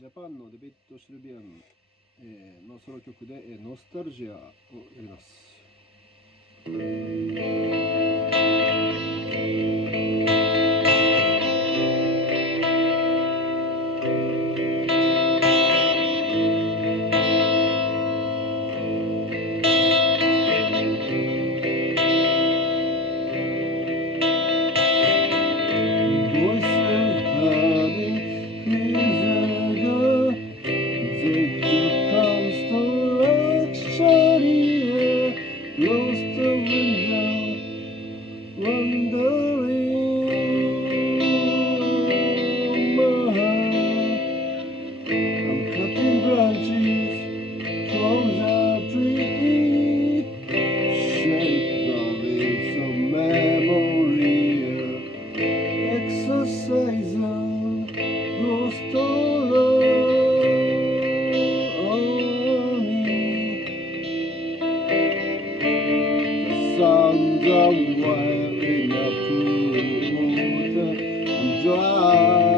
ジャパンのデビッド・シルビアン、のソロ曲で、ノスタルジアをやります。Lost the window, wondering my heart. I'm cutting branches, close our tree, shake the leaves of memory, exerciser, lost all sounds of wild in the pool water. I'm dry.